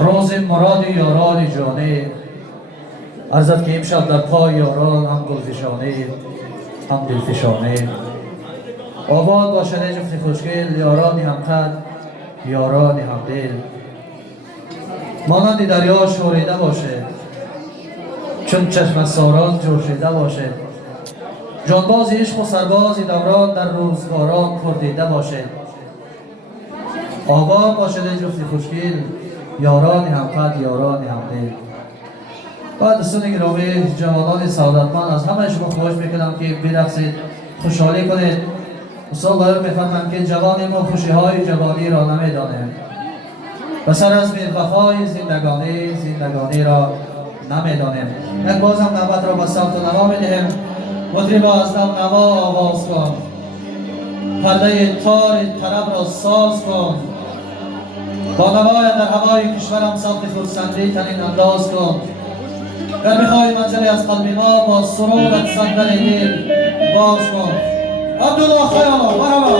روز مراد یاران جانی ارزد که امشب در پای یاران هم گلفشانی هم دلفشانی. آباد باشد ای جفت خوشگل، یارانی هم قد یارانی هم دل. مانند دریا شوریده باشه، چون چشم ساران جوشیده باشه. جانباز عشق و سرباز دوران در روزگاران پردیده باشه. آباد باشد ای جفت خوشگل، یارانی هم قد یارانی هم دل. بعد دوستان گرامی، جوانان سعادتمند، از همه شما خواهش میکنم که برقصید، خوشحالی کنید. استاد باید میفهمم که جوانی ما خوشی های جوانی را نمیدانیم و سر از وفای زندگانی را نمیدانیم. یک باز هم نوبت را به صوت و نوا میدهیم. مطربا از نوا آواز کن، پرده تار طرب را ساز کن، با نوای در هوای کشورم صوت خودسندی تنین انداز کن. گر میخوای منزلی از قلب ما، با سرودت صندل دل باز کن. عبدالله خیالا مرحبا.